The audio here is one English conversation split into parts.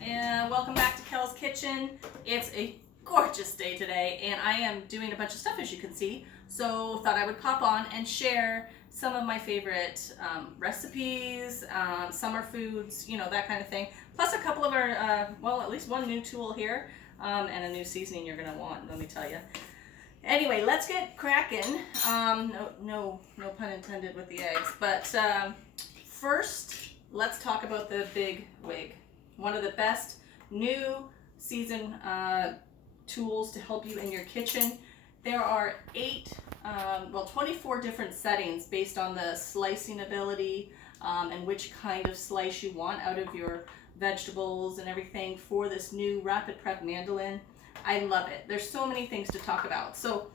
and welcome back to Kel's Kitchen. It's a gorgeous day today and I am doing a bunch of stuff, as you can see, so thought I would pop on and share some of my favorite recipes, summer foods, you know, that kind of thing, plus a couple of our, well, at least one new tool here, and a new seasoning you're gonna want, let me tell you. Anyway, let's get cracking. No pun intended with the eggs, but first let's talk about the big wig. One of the best new season tools to help you in your kitchen. There are 24 different settings based on the slicing ability and which kind of slice you want out of your vegetables and everything for this new Rapid Prep mandoline. I love it. There's so many things to talk about. So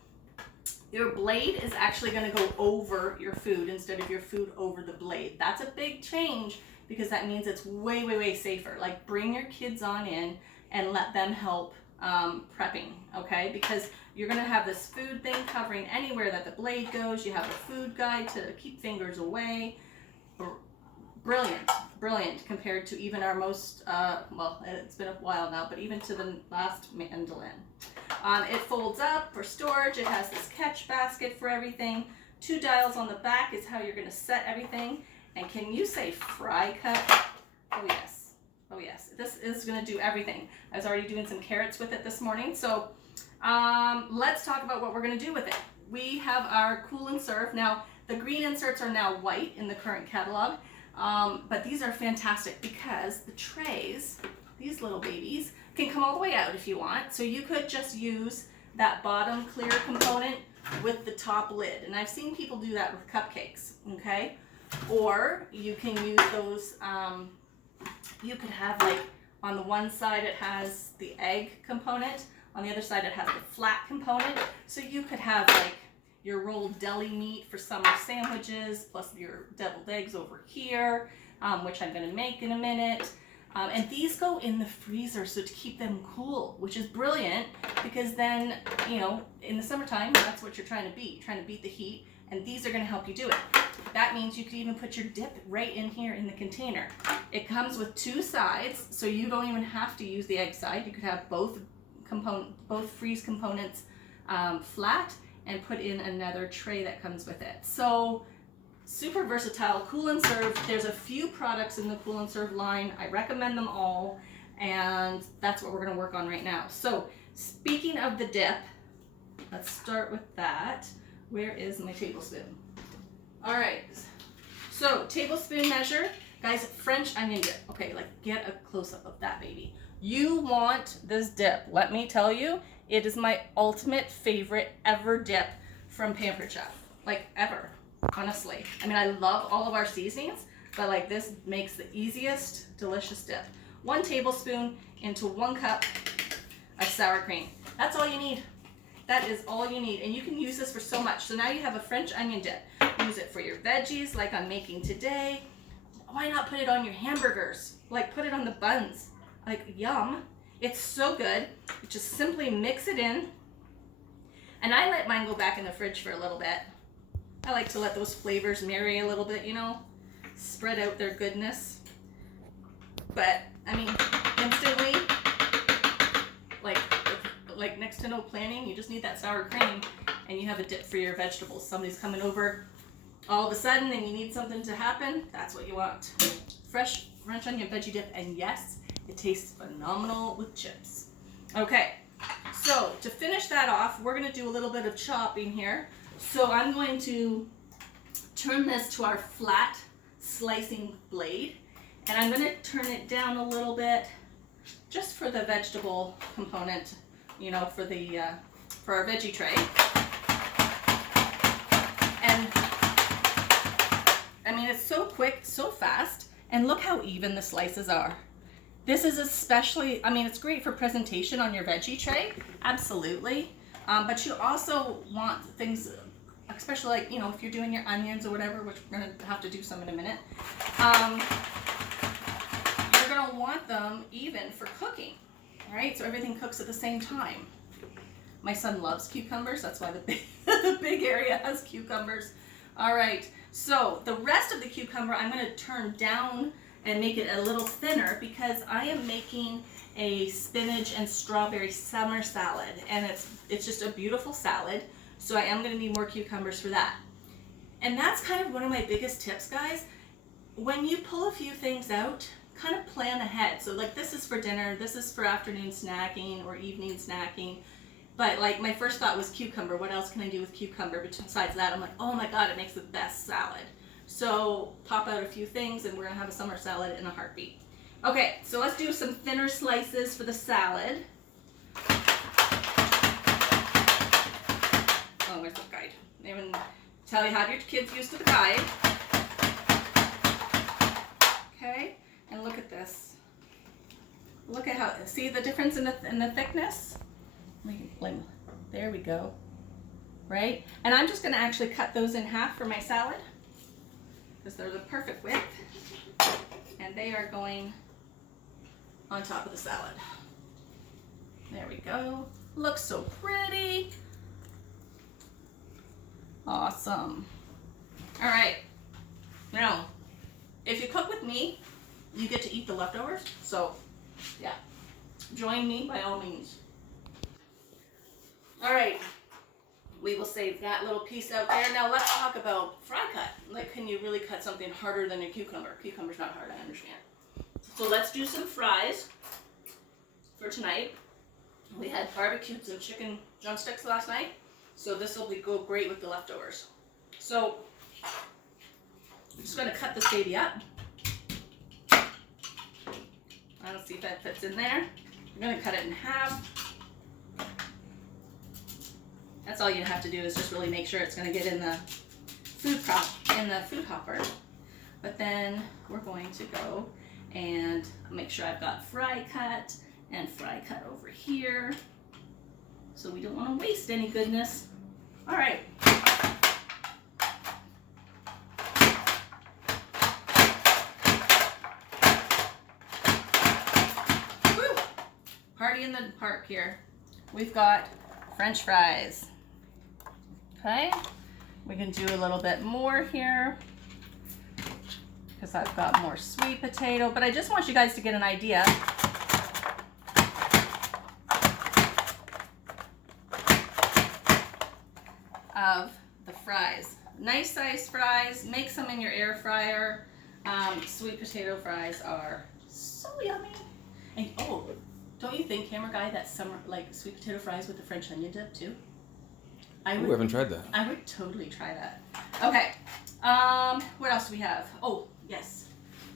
your blade is actually going to go over your food instead of your food over the blade. That's a big change because that means it's way safer. Like, bring your kids on in and let them help prepping, okay? Because you're going to have this food thing covering anywhere that the blade goes. You have a food guide to keep fingers away. Brilliant compared to even our most, well, it's been a while now, but even to the last mandoline. It folds up for storage. It has this catch basket for everything. 2 dials on the back is how you're going to set everything. And can you say fry cut? Oh yes, this is going to do everything. I was already doing some carrots with it this morning. So let's talk about what we're going to do with it. We have our cool and serve. Now, the green inserts are now white in the current catalog. But these are fantastic because the trays, these little babies, can come all the way out if you want. So you could just use that bottom clear component with the top lid. And I've seen people do that with cupcakes, okay? Or you can use those, you could have, like, on the one side it has the egg component, on the other side it has the flat component. So you could have, like, your rolled deli meat for summer sandwiches, plus your deviled eggs over here, which I'm going to make in a minute. And these go in the freezer so to keep them cool, which is brilliant because then, you know, in the summertime, that's what you're trying to beat. You're trying to beat the heat, and these are going to help you do it. That means you could even put your dip right in here in the container. It comes with 2 sides, so you don't even have to use the egg side. You could have both freeze components flat, and put in another tray that comes with it. So super versatile, cool and serve. There's a few products in the cool and serve line. I recommend them all, and that's what we're going to work on right now. So speaking of the dip, let's start with that. Where is my tablespoon? All right, so tablespoon measure, guys. French onion dip. Okay, like, get a close-up of that baby. You want this dip, let me tell you. It is my ultimate favorite ever dip from Pampered Chef. Like, ever, honestly. I mean, I love all of our seasonings, but like, this makes the easiest delicious dip. 1 tablespoon into 1 cup of sour cream. That's all you need. That is all you need. And you can use this for so much. So now you have a French onion dip. Use it for your veggies like I'm making today. Why not put it on your hamburgers? Like, put it on the buns. Like, yum. It's so good. You just simply mix it in. And I let mine go back in the fridge for a little bit. I like to let those flavors marry a little bit, you know, spread out their goodness. But, I mean, instantly, like next to no planning, you just need that sour cream and you have a dip for your vegetables. Somebody's coming over all of a sudden and you need something to happen. That's what you want. Fresh French onion veggie dip, and yes, it tastes phenomenal with chips. Okay, so to finish that off, we're going to do a little bit of chopping here. So I'm going to turn this to our flat slicing blade, and I'm going to turn it down a little bit just for the vegetable component, you know, for the for our veggie tray. And I mean, it's so quick, so fast, and look how even the slices are. This is especially, I mean, it's great for presentation on your veggie tray, absolutely. But you also want things, especially like, you know, if you're doing your onions or whatever, which we're going to have to do some in a minute, you're going to want them even for cooking, right? So everything cooks at the same time. My son loves cucumbers, that's why the big area has cucumbers. All right, so the rest of the cucumber I'm going to turn down and make it a little thinner because I am making a spinach and strawberry summer salad, and it's just a beautiful salad. So I am going to need more cucumbers for that. And that's kind of one of my biggest tips, guys. When you pull a few things out, kind of plan ahead. So like this is for dinner, this is for afternoon snacking or evening snacking. But like my first thought was cucumber. What else can I do with cucumber? Besides that, I'm like, oh my God, it makes the best salad. So pop out a few things and we're gonna have a summer salad in a heartbeat. Okay, so let's do some thinner slices for the salad. Oh, where's the guide? They even tell you how your kids used to the guide. Okay, and look at this. Look at how, see the difference in the thickness? There we go. Right? And I'm just gonna actually cut those in half for my salad because they're the perfect width. And they are going on top of the salad. There we go. Looks so pretty. Awesome. All right. Now, if you cook with me, you get to eat the leftovers. So, yeah, join me by all means. All right, we will save that little piece out there. Now let's talk about fry cut. Like, can you really cut something harder than a cucumber? Cucumber's not hard, I understand. So let's do some fries for tonight. We had barbecued some chicken drumsticks last night, so this will go great with the leftovers. So I'm just going to cut this baby up. Let's see if that fits in there. I'm going to cut it in half. That's all you have to do is just really make sure it's going to get in the food hopper. But then we're going to go and make sure I've got fry cut and fry cut over here. So we don't want to waste any goodness. All right. Woo! Party in the park here. We've got French fries. Okay, we can do a little bit more here because I've got more sweet potato, but I just want you guys to get an idea of the fries. Nice sized fries, make some in your air fryer. Sweet potato fries are so yummy. And oh, don't you think, camera guy, that summer, like sweet potato fries with the French onion dip too? I haven't tried that. I would totally try that. Okay, what else do we have? Oh, yes.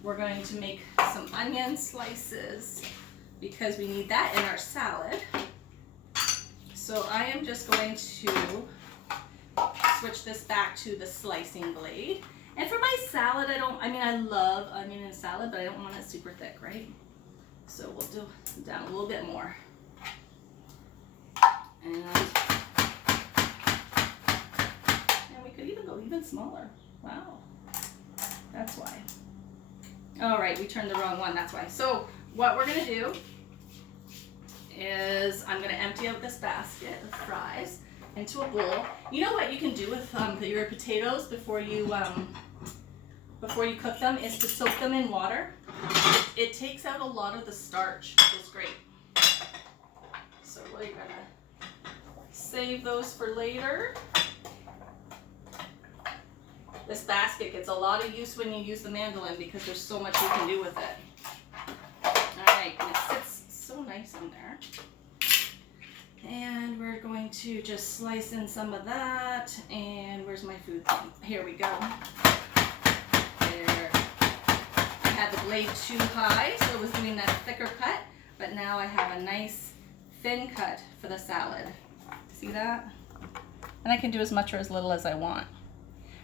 We're going to make some onion slices because we need that in our salad. So I am just going to switch this back to the slicing blade. And for my salad, I love onion in salad, but I don't want it super thick, right? So we'll do down a little bit more. And we could even go even smaller. Wow. That's why. All right, we turned the wrong one, that's why. So what we're gonna do is I'm gonna empty out this basket of fries into a bowl. You know what you can do with your potatoes before you cook them is to soak them in water. It takes out a lot of the starch, which is great. So we're gonna save those for later. This basket gets a lot of use when you use the mandolin because there's so much you can do with it. Alright, and it sits so nice in there. And we're going to just slice in some of that. And where's my food thing? Here we go. There. I had the blade too high, so it was doing that thicker cut. But now I have a nice thin cut for the salad. See that? And I can do as much or as little as I want.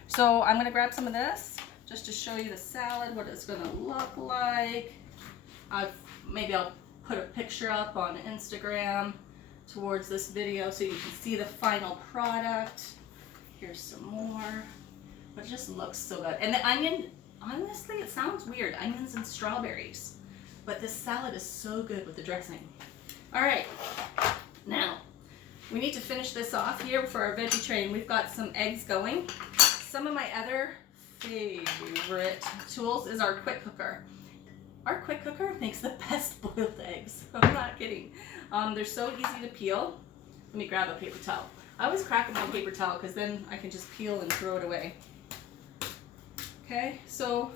So I'm going to grab some of this just to show you the salad, what it's going to look like. Maybe I'll put a picture up on Instagram towards this video so you can see the final product. Here's some more. But it just looks so good. And the onion, honestly, it sounds weird, onions and strawberries. But this salad is so good with the dressing. All right, now we need to finish this off here for our veggie train. We've got some eggs going. Some of my other favorite tools is our quick cooker. our quick cooker makes the best boiled eggs. I'm not kidding. They're so easy to peel. Let me grab a paper towel. I always crack them on paper towel because then I can just peel and throw it away. Okay, so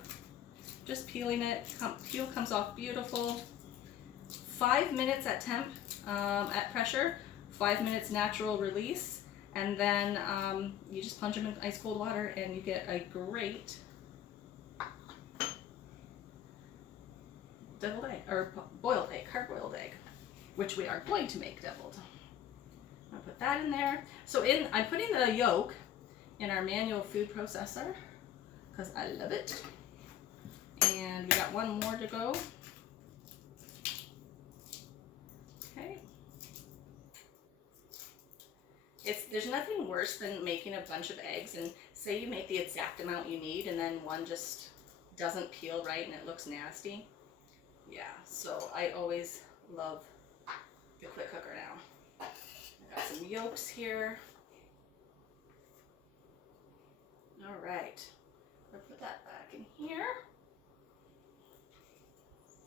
just peeling it. Peel comes off beautiful. 5 minutes at temp, at pressure. 5 minutes natural release. And then you just plunge them in ice cold water and you get a great deviled egg, or boiled egg, hard-boiled egg, which we are going to make deviled. I'll put that in there. So I'm putting the yolk in our manual food processor because I love it. And we got one more to go. Okay. There's nothing worse than making a bunch of eggs and say you make the exact amount you need and then one just doesn't peel right and it looks nasty. Yeah, so I always love the quick cooker now. I got some yolks here. All right, I'll put that back in here.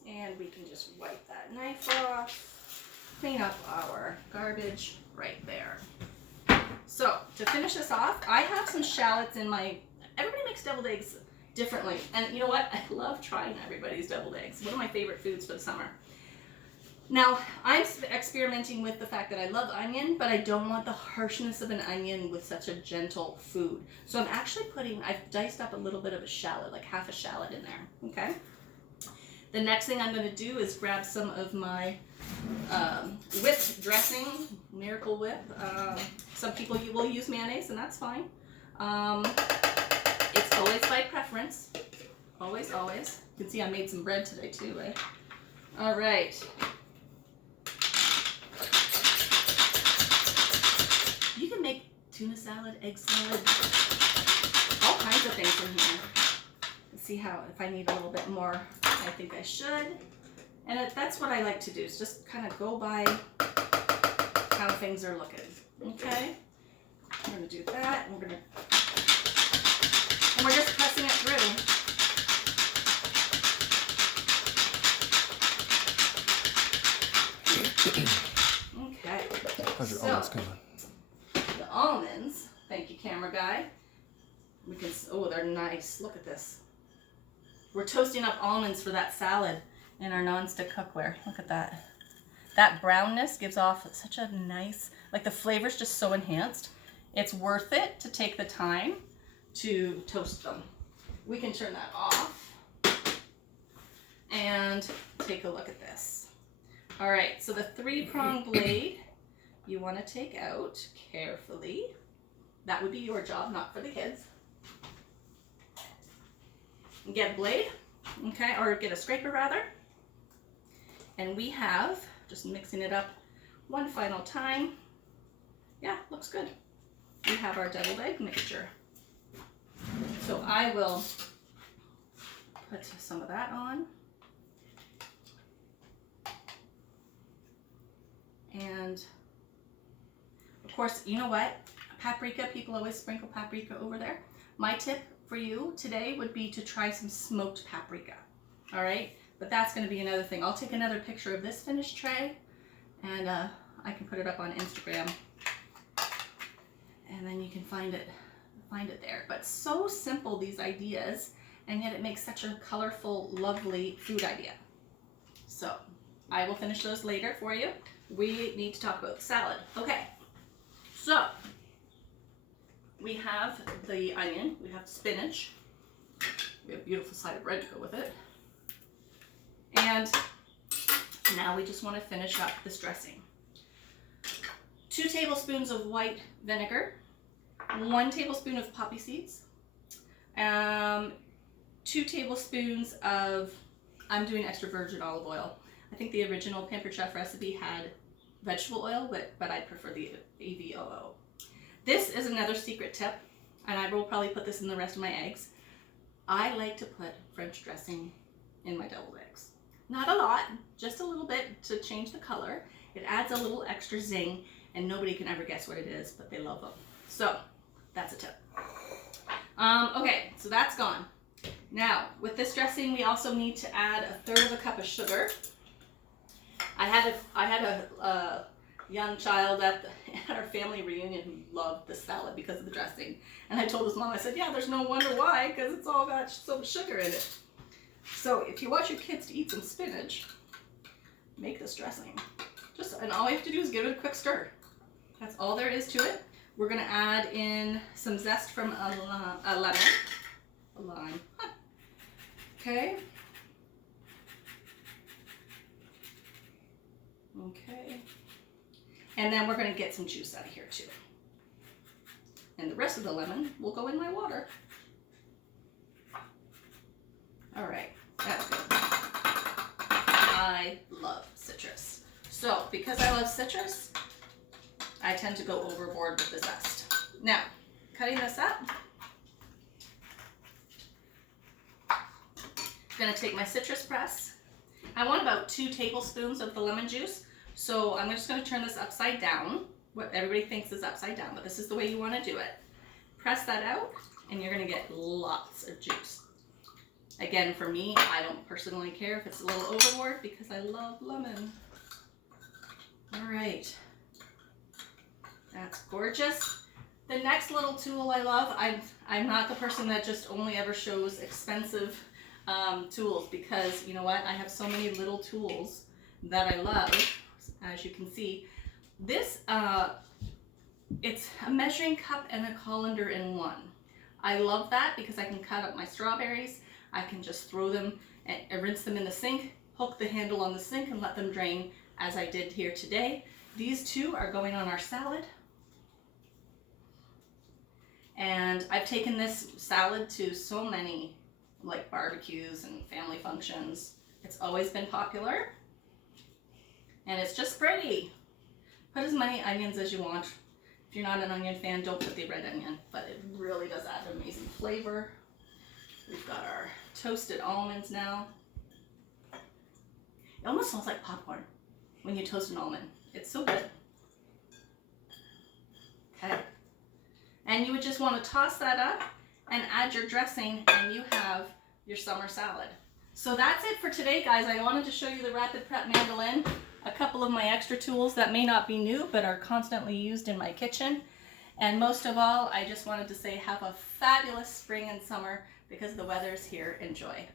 And we can just wipe that knife off, clean up our garbage right there. So to finish this off, I have some shallots in my, everybody makes deviled eggs differently. And you know what? I love trying everybody's deviled eggs. One of my favorite foods for the summer. Now, I'm experimenting with the fact that I love onion, but I don't want the harshness of an onion with such a gentle food. So I'm actually I've diced up a little bit of a shallot, like half a shallot in there, okay? The next thing I'm going to do is grab some of my whipped dressing, Miracle Whip. Some people will use mayonnaise, and that's fine. It's always by preference. Always, always. You can see I made some bread today too, right? All right. You can make tuna salad, egg salad, all kinds of things in here. Let's see if I need a little bit more. I think I should. And that's what I like to do, is just kind of go by how things are looking. Okay? I'm going to do that, and we're just pressing it through. Okay. How's your almonds coming? The almonds, thank you, camera guy. Oh, they're nice. Look at this. We're toasting up almonds for that salad in our non-stick cookware. Look at that. That brownness gives off such a nice, like the flavor's just so enhanced. It's worth it to take the time to toast them. We can turn that off and take a look at this. All right, so the 3-prong blade you want to take out carefully. That would be your job, not for the kids. Get a blade, okay, or get a scraper rather. And we have, just mixing it up one final time. Yeah, looks good. We have our deviled egg mixture. So I will put some of that on. And of course, you know what? Paprika, people always sprinkle paprika over there. My tip for you today would be to try some smoked paprika. All right, but that's going to be another thing. I'll take another picture of this finished tray and I can put it up on Instagram and then you can find it there. But so simple, these ideas, and yet it makes such a colorful, lovely food idea. So I will finish those later for you. We need to talk about the salad. Okay, so we have the onion, we have spinach, we have a beautiful side of bread to go with it, and now we just want to finish up this dressing. 2 tablespoons of white vinegar, 1 tablespoon of poppy seeds, 2 tablespoons of, I'm doing extra virgin olive oil. I think the original Pampered Chef recipe had vegetable oil, but I prefer the AVOO. This is another secret tip, and I will probably put this in the rest of my eggs. I like to put French dressing in my deviled eggs. Not a lot, just a little bit to change the color. It adds a little extra zing, and nobody can ever guess what it is, but they love them. So that's a tip. Okay, so that's gone. Now, with this dressing, we also need to add 1/3 cup of sugar. I had a young child at our family reunion who loved the salad because of the dressing. And I told his mom, I said, yeah, there's no wonder why, because it's all got so much sugar in it. So if you want your kids to eat some spinach, make this dressing. And all you have to do is give it a quick stir. That's all there is to it. We're gonna add in some zest from a lemon, a lime. Okay. Okay. And then we're gonna get some juice out of here too. And the rest of the lemon will go in my water. All right, that's good. I love citrus. So because I love citrus, I tend to go overboard with the zest. Now, cutting this up, I'm gonna take my citrus press. I want about 2 tablespoons of the lemon juice. So I'm just gonna turn this upside down. What everybody thinks is upside down, but this is the way you wanna do it. Press that out, and you're gonna get lots of juice. Again, for me, I don't personally care if it's a little overboard because I love lemon. All right, that's gorgeous. The next little tool I love, I'm not the person that just only ever shows expensive tools, because you know what? I have so many little tools that I love. As you can see, this it's a measuring cup and a colander in one. I love that because I can cut up my strawberries. I can just throw them and rinse them in the sink, hook the handle on the sink and let them drain as I did here today. These 2 are going on our salad. And I've taken this salad to so many like barbecues and family functions. It's always been popular. And it's just pretty. Put as many onions as you want. If you're not an onion fan, don't put the red onion, but it really does add amazing flavor. We've got our toasted almonds now. It almost smells like popcorn when you toast an almond. It's so good. Okay. And you would just want to toss that up and add your dressing, and you have your summer salad. So that's it for today, guys. I wanted to show you the Rapid Prep mandolin, a couple of my extra tools that may not be new but are constantly used in my kitchen. And most of all, I just wanted to say have a fabulous spring and summer because the weather's here. Enjoy.